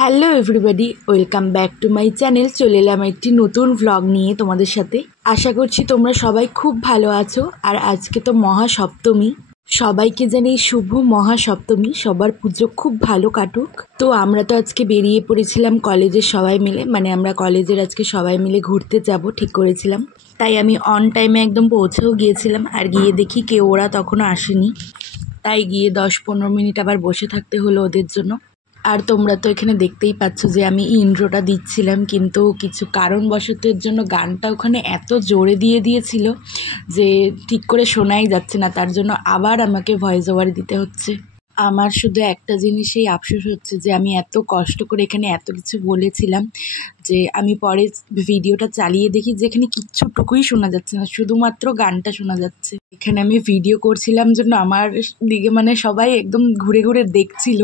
Hello everybody, welcome back to my channel. চলে এলাম একটি নতুন ভ্লগ নিয়ে তোমাদের সাথে। আশা করছি তোমরা সবাই খুব ভালো আছো। আর আজকে তো মহাসপ্তমী, সবাইকে জানাই শুভ মহাসপ্তমী। সবার পুজো খুব ভালো কাটুক। তো আমরা তো আজকে বেরিয়ে পড়েছিলাম কলেজের সবাই মিলে, মানে আমরা কলেজের আজকে সবাই মিলে ঘুরতে যাব ঠিক করেছিলাম। তাই আমি অন টাইমে একদম পৌঁছেও গিয়েছিলাম। আর গিয়ে দেখি কেউ ওরা তখনও আসেনি, তাই গিয়ে 10-15 মিনিট আবার বসে থাকতে হলো ওদের জন্য। আর তোমরা তো এখানে দেখতেই পাচ্ছ যে আমি ইন্ট্রোটা দিচ্ছিলাম, কিন্তু কিছু কারণবশতের জন্য গানটা ওখানে এত জোরে দিয়েছিল যে ঠিক করে শোনাই যাচ্ছে না। তার জন্য আবার আমাকে ভয়েস ওভার দিতে হচ্ছে। আমার শুধু একটা জিনিসেই আফসোস হচ্ছে যে আমি এত কষ্ট করে এখানে এত কিছু বলেছিলাম, যে আমি পরে ভিডিওটা চালিয়ে দেখি যেখানে কিচ্ছুটুকুই শোনা যাচ্ছে না, শুধুমাত্র গানটা শোনা যাচ্ছে। এখানে আমি ভিডিও করছিলাম জন্য আমার দিকে মানে সবাই একদম ঘুরে ঘুরে দেখছিল,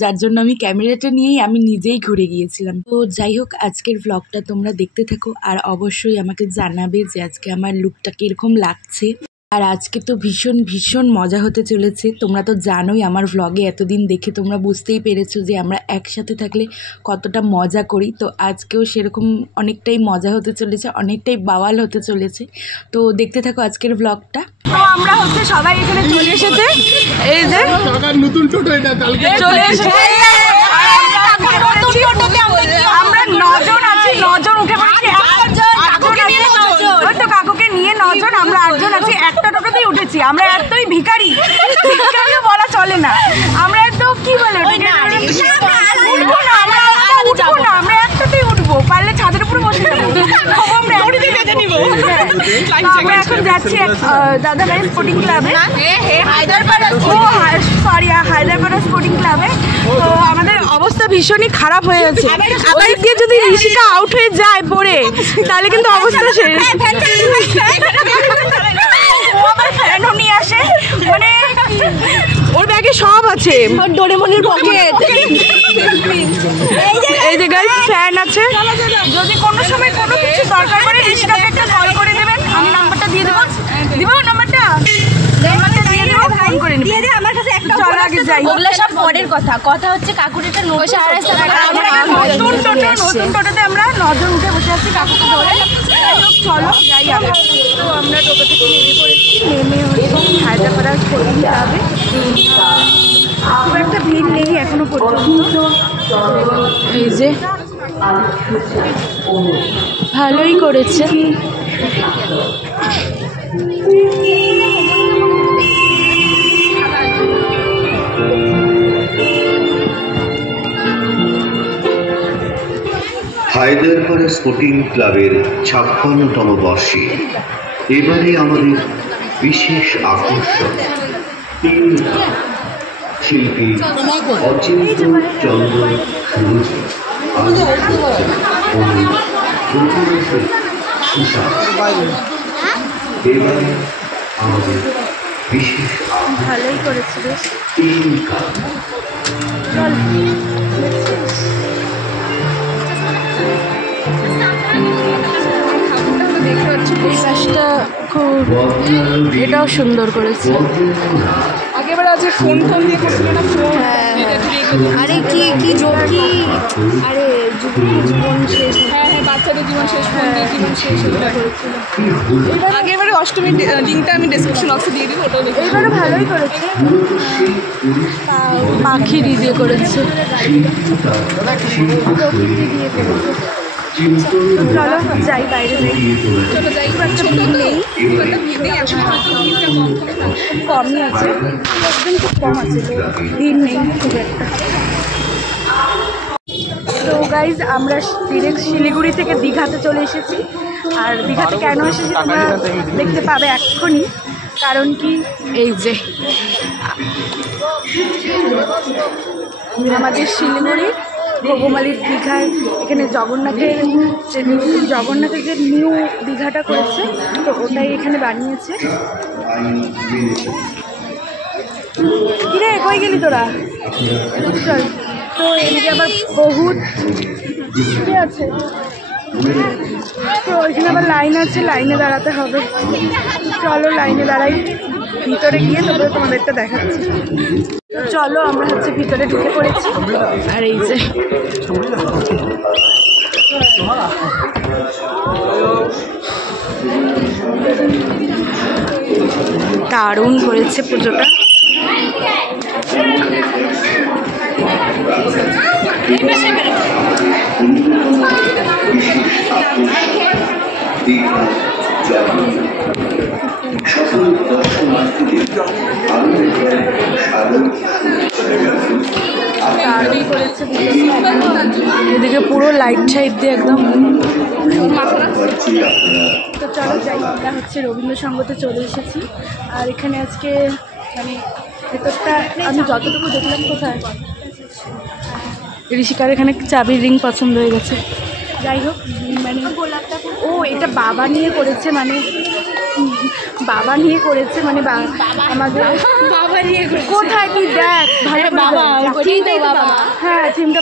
যার জন্য আমি ক্যামেরাটা নিয়েই আমি নিজেই ঘুরে গিয়েছিলাম। তো যাই হোক, আজকের ভ্লগটা তোমরা দেখতে থাকো আর অবশ্যই আমাকে জানাবে যে আজকে আমার লুকটা কীরকম লাগছে। আর আজকে তো ভীষণ ভীষণ মজা হতে চলেছে। তোমরা তো জানোই আমার ভ্লগে এতদিন দেখে তোমরা বুঝতেই পেরেছো যে আমরা একসাথে থাকলে কতটা মজা করি। তো আজকেও সেরকম অনেকটাই মজা হতে চলেছে, অনেকটাই বাওয়াল হতে চলেছে। তো দেখতে থাকো আজকের ভ্লগটা। তো আমরা হচ্ছে সবাই এখানে চলে এসেছে, এই যে নতুন টোটো এটা কালকে চলে এসেছে। আমরা 9 জন আছি, 9 জন উঠে পড়েছি। কাকুকে নিয়ে 9 জন, আমরা 8 জন আছি। একটা টোটোতেই উঠেছি। আমরা এতই ভিখারি, ভিখারিও বলা চলে না, আমরা এত কি বলে আমরা একটাতেই উঠবো, পারলে ছাদের উপরে বসে যাবো। আমরা এখন যাচ্ছি দাদাভাই স্পোর্টিং ক্লাবে, হায়দ্রাপাড়া স্পোর্টিং ক্লাবে। তো আমাদের অবস্থা ভীষণই খারাপ হয়ে যাচ্ছে। আবার দিয়ে যদি ঋষিকা আউট হয়ে যায় পড়ে, তাহলে কিন্তু অবস্থা শেষ। ও আবার ফ্যানও নিয়ে আসে, মানে ওর ব্যাগে সব আছে, ডোরেমনের পকেট। এই যে গাইস ফ্যান আছে, যদি কোনো সময় কোনো কিছু দরকার পড়ে ঋষিকাকে একটা কল করে দেবেন, আমি নাম্বারটা দিয়ে দেবো। দিব নাম্বারটা হচ্ছে কাকুরিটা নতুন টোটোতে আমরা 9 জন উঠে বসে আছি কাকুকে ধরে। চলো যাই আমরা। তো আমরা টোটো থেকে নেমে পড়েছি, নেমে হচ্ছে হায়দ্রাপাড়া স্পোর্টিং ক্লাবে। খুব একটা ভিড় নেই এখনো পর্যন্ত। এই যে ভালোই করেছে। হায়দ্রাপাড়া স্পোর্টিং ক্লাবের 56তম বর্ষে এবারে আমাদের বিশেষ আকর্ষণ শিল্পী অচিন্ত চন্দ্র সুরজি, এবারে আমাদের বিশেষ ভালোই করেছিল। এই কাজটা খুব, এটাও সুন্দর করেছে। আগেবার আছে ফোন দিয়ে করছিল না, ফোন। আরে কি কি যোগী, আরে জীবন শেষ। হ্যাঁ, বাচ্চাদের জীবন শেষ, ফোন দিয়ে জীবন শেষ করেছিল। আগেবারে অষ্টমীর লিঙ্কটা আমি ডেসক্রিপশন বক্সে দিয়ে দিব, ওটাও দেখে। এবারে ভালোই করেছে, পাখি দিয়ে করেছে। চলো যাই বাইরে যাই। চলো যাই, ছোট নেই, কমই আছে, একদম খুব কম আছে, ভিড় নেই খুব একটা। তো গাইজ আমরা ডিরেক্ট শিলিগুড়ি থেকে দীঘাতে চলে এসেছি। আর দীঘাতে কেন এসেছি তোমরা দেখতে পাবে এক্ষুনি, কারণ কি এই যে আমাদের শিলিগুড়ি ভোগমালির দীঘায় এখানে জগন্নাথের যে নিউ দীঘাটা করেছে, তো ওটাই এখানে বানিয়েছে। কিরে কই গেলি তোরা? চল। তো এদিকে আবার বহুত আছে, তো ওইখানে আবার লাইন আছে, লাইনে দাঁড়াতে হবে। চলো লাইনে দাঁড়াই। ভিতরে গিয়ে তারপরে তোমাদেরটা দেখাচ্ছি। তো চলো আমরা হচ্ছে ভিতরে ঢুকে পড়েছি। আর এই যে দারুণ করেছে পুজোটা। এদিকে পুরো লাইট সাইড দিয়ে একদম। তো চলো যাই, আমরা হচ্ছে রবীন্দ্র সঙ্গতে চলে এসেছি। আর এখানে আজকে মানে ভেতরটা আমি যতটুকু দেখলাম, কোথায় ঋষিকার এখানে চাবির রিং পছন্দ হয়ে গেছে। যাই হোক, মানে ও এটা বাবা নিয়ে করেছে, মানে বাবা নিয়ে করেছে, মানে আমাদের বাবা নিয়ে কোথায় তুই দেখ ভালো বাবা, হ্যাঁ থিমটা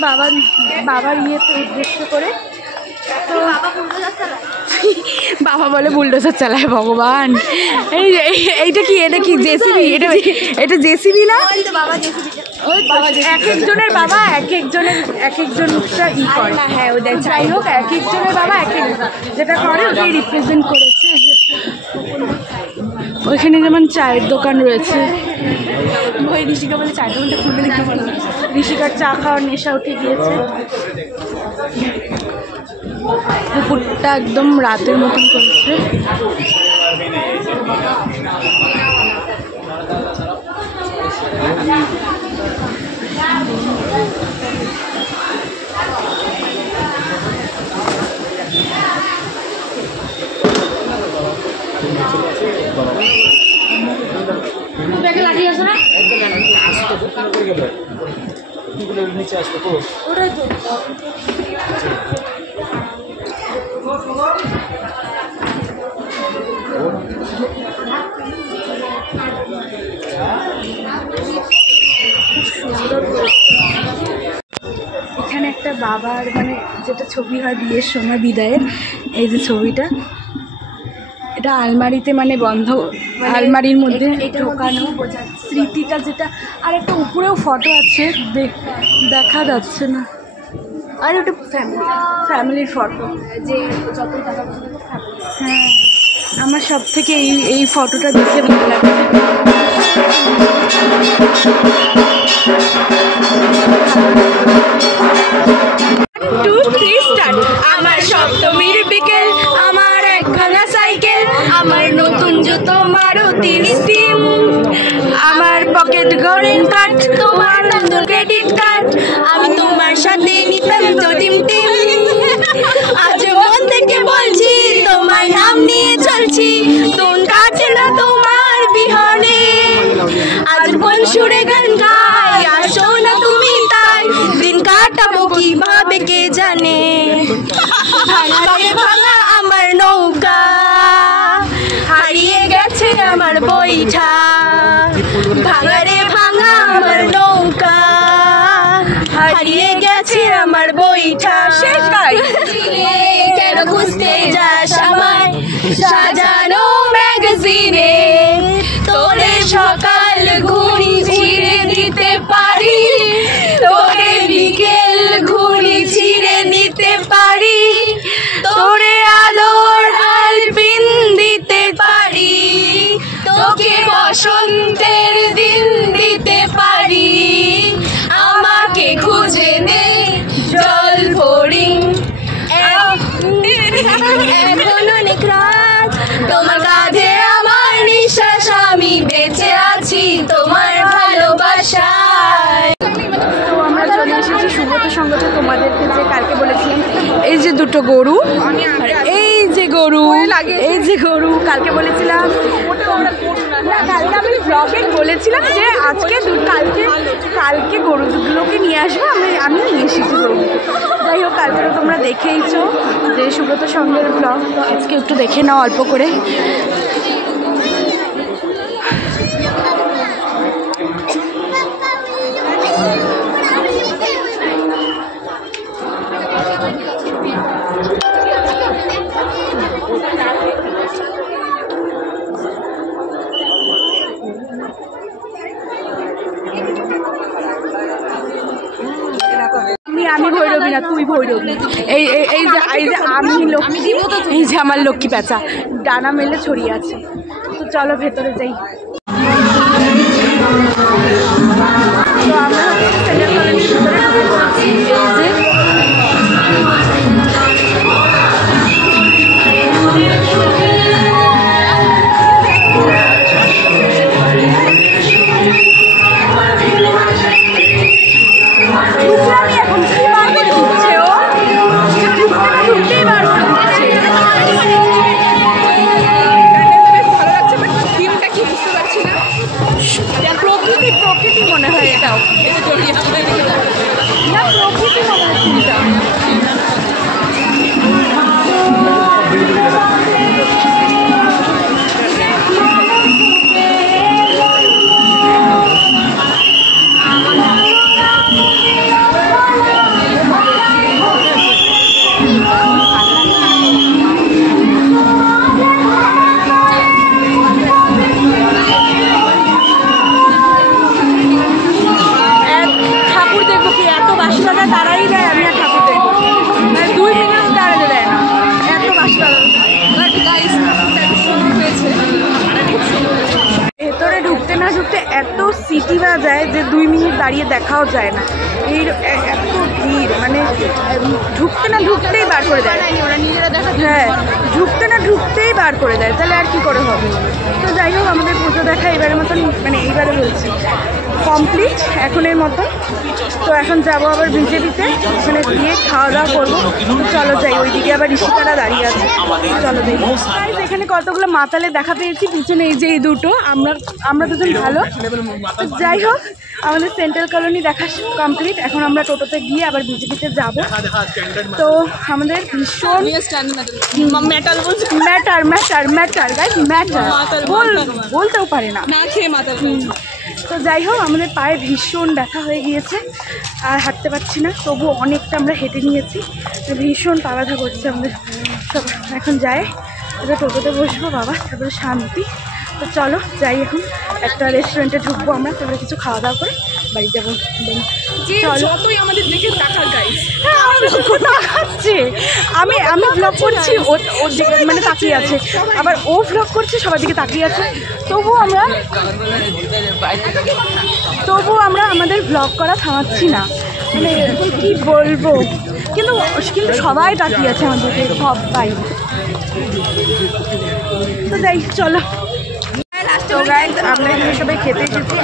বাবার ইয়েতে উদ্দেশ্য করে। তো বাবা বলে বুলডোজার চালায়, ভগবান। এইটা কি, এটা কি জেসিবি? এটা জেসিবি না? এক একজনের বাবা এক একজনটা ই করে। হ্যাঁ ওদের যাই হোক, এক একজনের বাবা এক এক যেটা করে ওটাই রিপ্রেজেন্ট করেছে। ওইখানে যেমন চায়ের দোকান রয়েছে, ওই ঋষিকা বলে চায়ের দোকানটা খুলবে না, ঋষিকার চা খাওয়ার নেশা উঠে গিয়েছে। পুকুরটা একদম রাতের মতন করেছে। এখানে একটা বাবার মানে যেটা ছবি হয় বিয়ের সময় বিদায়ের, এই যে ছবিটা, এটা আলমারিতে মানে বন্ধ, আলমারির মধ্যে ঢোকানো স্মৃতিটা যেটা। আর একটা উপরেও ফটো আছে, দেখা যাচ্ছে না। আর ওটা ফ্যামিলির ফটো, যে যত টাকা। হ্যাঁ, আমার সব থেকে এই ফটোটা দেখে ভালো লাগছে। আমার সপ্তমীর বিকেল, আমার একখানা সাইকেল, আমার নতুন জুতো মারুতির স্টিম, আমার পকেট গড়েন কাঠ, তোমার নতুন ক্রেডিট কার্ড, আমি তোমার সাথে নিতাম তো টিম টিম। আজ মন থেকে বলছি, তোমার নাম নিয়ে চলছি, তোন কাটে না তোমার বিহনে। আজ কোন সুরে গান গাই, আসো না তুমি তাই, দিন কাটাবো কিভাবে কে জানে। ভাঙা আমার নৌকা, হারিয়ে গেছে আমার বইটা, ভাঙারে ভাঙা আমার নৌকা, হারিয়ে গেছে আমার বইটা। শেষ গাই। কেন খুঁজতে যাস আমায় সাজানো ম্যাগাজিনে, তোরে সকাল ঘুড়ি ছিঁড়ে দিতে পারি, তোরে বিকেল ঘুড়ি ছিঁড়ে দিতে পারি, তোরে আলোর আলপিন দিতে পারি, তোকে বসন্তের দিন দিতে পারি, আমাকে খুঁজে নে জল ভরি। এখন অনেক রাত, তোমার কাঁধে আমার নিঃশ্বাস, আমি বেঁচে আছি তোমার ভালোবাসায়। তো আমরা চলে এসেছি সুব্রত সঙ্গতে, তোমাদেরকে যে কালকে বলেছিলাম এই যে দুটো গরু, এই যে গরু, এই যে গরু কালকে বলেছিলাম, না কালকে আমি ব্লগে বলেছিলাম যে আজকে কালকে গরুগুলোকে নিয়ে আসবো, আমি নিয়ে এসেছি গরু। যাই হোক, কালকে তোমরা দেখেইছো যে সুব্রত সঙ্গের ব্লগ, তো আজকে একটু দেখে নাও অল্প করে। না, তুই ভৈরবী। এই এই যে আমি লক্ষ্মী, এই যে আমার লক্ষ্মী পেঁচা ডানা মেলে ছড়িয়ে আছে। তো চলো ভেতরে যাই। তো আমরা সেন্ট্রাল কলোনির ভিতরে ঢুকে পড়েছি। প্রকৃতি মনে হয় এটাও, না প্রকৃতি মনে হয় চিন্তা। ভেতরে ঢুকতে না ঢুকতে এত সিটি বাজায় যে 2 মিনিট দাঁড়িয়ে দেখাও যায় না। এই এত ভিড়, মানে ঢুকতে না ঢুকতেই বার করে দেয়। হ্যাঁ, ঢুকতে না ঢুকতেই বার করে দেয়, তাহলে আর কি করে হবে। তো যাই হোক, আমাদের পুজো দেখা এবারের মতন, মানে এইবারে বলছি কমপ্লিট এখনের মতন। তো এখন যাবো আবার বিজেপিতে, ওখানে গিয়ে খাওয়া দাওয়া করবো। তো চলো যাই, ওইদিকে আবার ঋষিকারা দাঁড়িয়ে আছে, চলো যাই। এখানে কতগুলো মাতালে দেখা পেয়েছি, পিছনে এই যে এই দুটো, আমরা দুজন ভালো। যাই হোক, আমাদের সেন্ট্রাল কলোনি দেখা কমপ্লিট। এখন আমরা টোটোতে গিয়ে আবার বিজেপিতে যাব। তো আমাদের ভীষণ বলতেও পারে না, তো যাই হোক আমাদের পায়ে ভীষণ ব্যথা হয়ে গিয়েছে, আর হাঁটতে পারছি না। তবু অনেকটা আমরা হেঁটে নিয়েছি, ভীষণ পা ব্যথা করছে আমাদের সব। এখন যাই, এবার টোটোতে বসবো বাবা, তারপরে শান্তি। তো চলো যাই, এখন একটা রেস্টুরেন্টে ঢুকবো আমরা, তারপরে কিছু খাওয়া দাওয়া করে বাড়ি যাবো। চলো, আমাদের দিকে তাকার গাইস, হ্যাঁ তাকাচ্ছে। আমি ভ্লগ করছি, ওর দিকে মানে তাকিয়ে আছে, আবার ও ভ্লগ করছে, সবার দিকে তাকিয়ে আছে। তবু আমরা আমাদের ভ্লগ করা থামাচ্ছি না, মানে কি বলবো, কিন্তু সবাই তাকিয়ে আছে আমাদেরকে, সবাই। তো যাই, চলো। তো গাইস, আমরা এখানে সবাই খেতে এসেছি।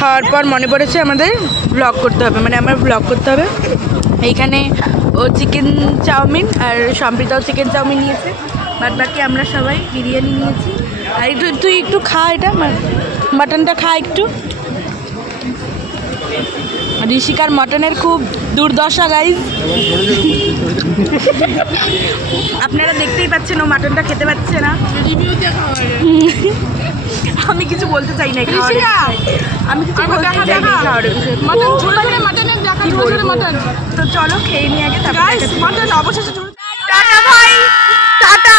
খাওয়ার পর মনে পড়েছে আমাদের ব্লগ করতে হবে, মানে আমার ব্লগ করতে হবে। এইখানে ও চিকেন চাউমিন আর সম্প্রীতাও চিকেন চাউমিন নিয়েছে, বাদ বাকি আমরা সবাই বিরিয়ানি নিয়েছি। আর তুই একটু খা, এটা মাটনটা খা একটু। ঋষিকার মটনের খুব দুর্দশা গাইজ, আপনারা দেখতেই পাচ্ছেন, ও মাটনটা খেতে পাচ্ছে না। আমি কিছু বলতে চাই না, আমি কিছু বলতে চাই না। তো চলো খেয়ে নিয়ে আগে, মটন অবশেষে। টাটা ভাই, টাটা।